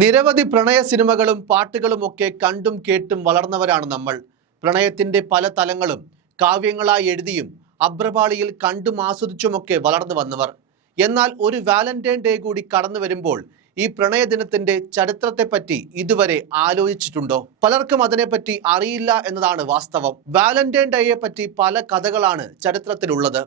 നിരവധി പ്രണയ സിനിമകളും പാട്ടുകളും ഒക്കെ കണ്ടും കേട്ടും വളർന്നവരാണ് നമ്മൾ. പ്രണയത്തിന്റെ പല തലങ്ങളും കാവ്യങ്ങളായി എഴുതിയും അബ്രപാളിയിൽ കണ്ടും ആസ്വദിച്ചുമൊക്കെ വളർന്നു വന്നവർ. എന്നാൽ ഒരു വാലന്റൈൻ ഡേ കൂടി കടന്നു വരുമ്പോൾ ഈ പ്രണയ ദിനത്തിന്റെ ചരിത്രത്തെപ്പറ്റി ഇതുവരെ ആലോചിച്ചിട്ടുണ്ടോ? പലർക്കും അതിനെപ്പറ്റി അറിയില്ല എന്നതാണ് വാസ്തവം. വാലന്റൈൻ ഡേയെ പറ്റി പല കഥകളാണ് ചരിത്രത്തിലുള്ളത്.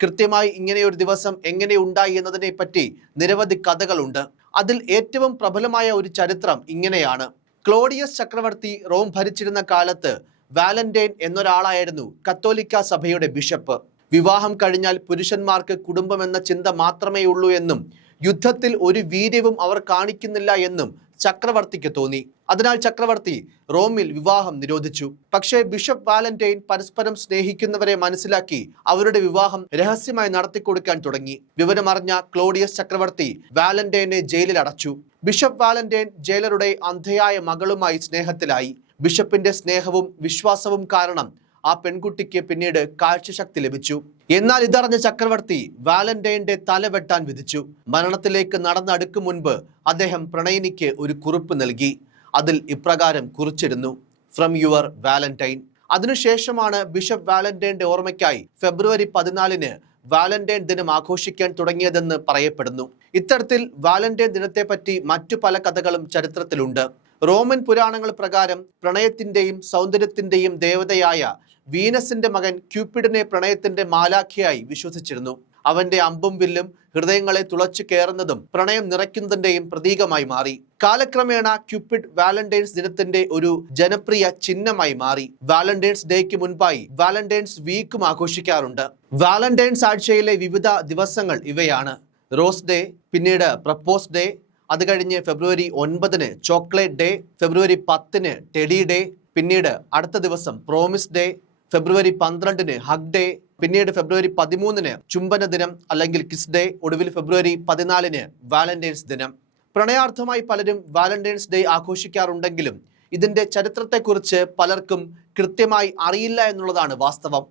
കൃത്യമായി ഇങ്ങനെയൊരു ദിവസം എങ്ങനെ ഉണ്ടായി എന്നതിനെ പറ്റി നിരവധി കഥകളുണ്ട്. അതിൽ ഏറ്റവും പ്രബലമായ ഒരു ചരിത്രം ഇങ്ങനെയാണ്. ക്ലോഡിയസ് ചക്രവർത്തി റോം ഭരിച്ചിരുന്ന കാലത്ത് വാലന്റൈൻ എന്നൊരാളായിരുന്നു കത്തോലിക്ക സഭയുടെ ബിഷപ്പ്. വിവാഹം കഴിഞ്ഞാൽ പുരുഷന്മാർക്ക് കുടുംബമെന്ന ചിന്ത മാത്രമേ ഉള്ളൂ എന്നും യുദ്ധത്തിൽ ഒരു വീര്യവും അവർ കാണിക്കുന്നില്ല എന്നും ചക്രവർത്തിക്ക് തോന്നി. അതിനാൽ ചക്രവർത്തി റോമിൽ വിവാഹം നിരോധിച്ചു. പക്ഷേ ബിഷപ്പ് വാലന്റൈൻ പരസ്പരം സ്നേഹിക്കുന്നവരെ മനസ്സിലാക്കി അവരുടെ വിവാഹം രഹസ്യമായി നടത്തിക്കൊടുക്കാൻ തുടങ്ങി. വിവരമറിഞ്ഞ ക്ലോഡിയസ് ചക്രവർത്തി വാലന്റൈനെ ജയിലിൽ അടച്ചു. ബിഷപ്പ് വാലന്റൈൻ ജയിലറുടെ അന്ധയായ മകളുമായി സ്നേഹത്തിലായി. ബിഷപ്പിന്റെ സ്നേഹവും വിശ്വാസവും കാരണം ആ പെൺകുട്ടിക്ക് പിന്നീട് കാഴ്ചശക്തി ലഭിച്ചു. എന്നാൽ ഇതറിഞ്ഞ ചക്രവർത്തി വാലന്റൈന്റെ തല വെട്ടാൻ വിധിച്ചു. മരണത്തിലേക്ക് നടന്നടുക്കും മുൻപ് അദ്ദേഹം പ്രണയിനിക്ക് ഒരു കുറിപ്പ് നൽകി. അതിൽ ഇപ്രകാരം കുറിച്ചിരുന്നു ഫ്രം യുവർ വാലന്റൈൻ അതിനുശേഷമാണ് ബിഷപ്പ് വാലന്റൈന്റെ ഓർമ്മയ്ക്കായി ഫെബ്രുവരി പതിനാലിന് വാലന്റൈൻ ദിനം ആഘോഷിക്കാൻ തുടങ്ങിയതെന്ന് പറയപ്പെടുന്നു. ഇത്തരത്തിൽ വാലന്റൈൻ ദിനത്തെപ്പറ്റി മറ്റു പല കഥകളും ചരിത്രത്തിലുണ്ട്. റോമൻ പുരാണങ്ങൾ പ്രകാരം പ്രണയത്തിന്റെയും സൗന്ദര്യത്തിന്റെയും ദേവതയായ വീനസിന്റെ മകൻ ക്യൂപ്പിഡിനെ പ്രണയത്തിന്റെ മാലാഖിയായി വിശ്വസിച്ചിരുന്നു. അവന്റെ അമ്പും വില്ലും ഹൃദയങ്ങളെ തുളച്ചു കയറുന്നതും പ്രണയം നിറയ്ക്കുന്നതിന്റെയും പ്രതീകമായി മാറി. കാലക്രമേണ ക്യൂപ്പിഡ് വാലന്റൈൻസ് ദിനത്തിന്റെ ഒരു ജനപ്രിയ ചിഹ്നമായി മാറി. വാലന്റൈൻസ് ഡേക്ക് മുൻപായി വാലന്റൈൻസ് വീക്കും ആഘോഷിക്കാറുണ്ട്. വാലന്റൈൻസ് ആഴ്ചയിലെ വിവിധ ദിവസങ്ങൾ ഇവയാണ്. റോസ് ഡേ പിന്നീട് പ്രപ്പോസ് ഡേ അത് കഴിഞ്ഞ് ഫെബ്രുവരി ഒൻപതിന് ചോക്ലേറ്റ് ഡേ ഫെബ്രുവരി പത്തിന് ടെഡി ഡേ പിന്നീട് അടുത്ത ദിവസം പ്രോമിസ് ഡേ ഫെബ്രുവരി പന്ത്രണ്ടിന് ഹഗ് ഡേ പിന്നീട് ഫെബ്രുവരി പതിമൂന്നിന് ചുംബന ദിനം അല്ലെങ്കിൽ കിസ് ഡേ ഒടുവിൽ ഫെബ്രുവരി പതിനാലിന് വാലന്റൈൻസ് ദിനം. പ്രണയാർത്ഥമായി പലരും വാലന്റൈൻസ് ഡേ ആഘോഷിക്കാറുണ്ടെങ്കിലും ഇതിന്റെ ചരിത്രത്തെക്കുറിച്ച് പലർക്കും കൃത്യമായി അറിയില്ല എന്നുള്ളതാണ് വാസ്തവം.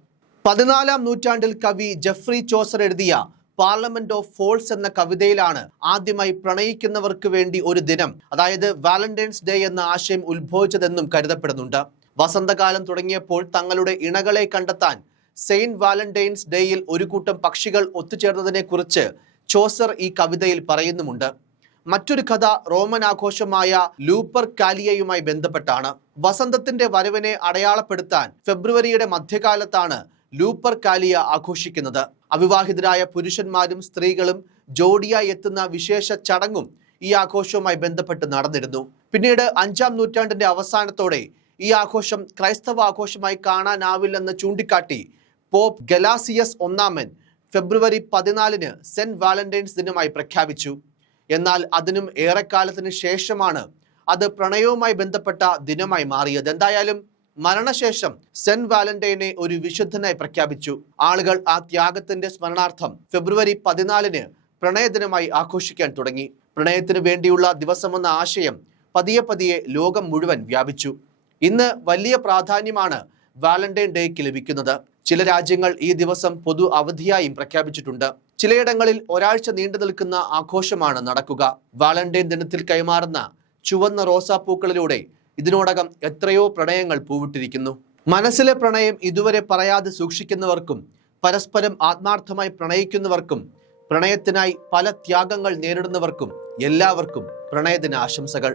പതിനാലാം നൂറ്റാണ്ടിൽ കവി ജെഫ്രി ചോസർ എഴുതിയ പാർലമെന്റ് ഓഫ് ഫോൾസ് എന്ന കവിതയിലാണ് ആദ്യമായി പ്രണയിക്കുന്നവർക്ക് വേണ്ടി ഒരു ദിനം. അതായത് വാലന്റൈൻസ് ഡേ എന്ന ആശയം ഉത്ഭവിച്ചതെന്നും കരുതപ്പെടുന്നുണ്ട്. വസന്തകാലം തുടങ്ങിയപ്പോൾ തങ്ങളുടെ ഇണകളെ കണ്ടെത്താൻ സെയിന്റ് വാലന്റൈൻസ് ഡേയിൽ ഒരു കൂട്ടം പക്ഷികൾ ഒത്തുചേർന്നതിനെ കുറിച്ച് ചോസർ ഈ കവിതയിൽ പറയുന്നുമുണ്ട്. മറ്റൊരു കഥ റോമൻ ആഘോഷമായ ലൂപ്പർ കാലിയയുമായി ബന്ധപ്പെട്ടാണ്. വസന്തത്തിന്റെ വരവിനെ അടയാളപ്പെടുത്താൻ ഫെബ്രുവരിയുടെ മധ്യകാലത്താണ് ലൂപ്പർ കാലിയ ആഘോഷിക്കുന്നത്. അവിവാഹിതരായ പുരുഷന്മാരും സ്ത്രീകളും ജോഡിയായി എത്തുന്ന വിശേഷ ചടങ്ങും ഈ ആഘോഷവുമായി ബന്ധപ്പെട്ട് നടന്നിരുന്നു. പിന്നീട് അഞ്ചാം നൂറ്റാണ്ടിന്റെ അവസാനത്തോടെ ഈ ആഘോഷം ക്രൈസ്തവ ആഘോഷമായി കാണാനാവില്ലെന്ന് ചൂണ്ടിക്കാട്ടി പോപ്പ് ഗലാസിയസ് ഒന്നാമൻ ഫെബ്രുവരി പതിനാലിന് സെന്റ് വാലന്റൈൻസ് ദിനമായി പ്രഖ്യാപിച്ചു. എന്നാൽ അതിനും ഏറെക്കാലത്തിന് ശേഷമാണ് അത് പ്രണയവുമായി ബന്ധപ്പെട്ട ദിനമായി മാറിയത്. എന്തായാലും മരണശേഷം സെന്റ് വാലന്റൈനെ ഒരു വിശുദ്ധനായി പ്രഖ്യാപിച്ചു. ആളുകൾ ആ ത്യാഗത്തിന്റെ സ്മരണാർത്ഥം ഫെബ്രുവരി പതിനാലിന് പ്രണയദിനമായി ആഘോഷിക്കാൻ തുടങ്ങി. പ്രണയത്തിന് വേണ്ടിയുള്ള ദിവസമെന്ന ആശയം പതിയെ പതിയെ ലോകം മുഴുവൻ വ്യാപിച്ചു. ഇന്ന് വലിയ പ്രാധാന്യമാണ് വാലന്റൈൻ ഡേക്ക് ലഭിക്കുന്നത്. ചില രാജ്യങ്ങൾ ഈ ദിവസം പൊതു അവധിയായും പ്രഖ്യാപിച്ചിട്ടുണ്ട്. ചിലയിടങ്ങളിൽ ഒരാഴ്ച നീണ്ടു നിൽക്കുന്ന ആഘോഷമാണ് നടക്കുക. വാലന്റൈൻ ദിനത്തിൽ കൈമാറുന്ന ചുവന്ന റോസാപ്പൂക്കളിലൂടെ ഇതിനോടകം എത്രയോ പ്രണയങ്ങൾ പൂവിട്ടിരിക്കുന്നു. മനസ്സിലെ പ്രണയം ഇതുവരെ പറയാതെ സൂക്ഷിക്കുന്നവർക്കും പരസ്പരം ആത്മാർത്ഥമായി പ്രണയിക്കുന്നവർക്കും പ്രണയത്തിനായി പല ത്യാഗങ്ങൾ നേരിടുന്നവർക്കും എല്ലാവർക്കും പ്രണയദിന ആശംസകൾ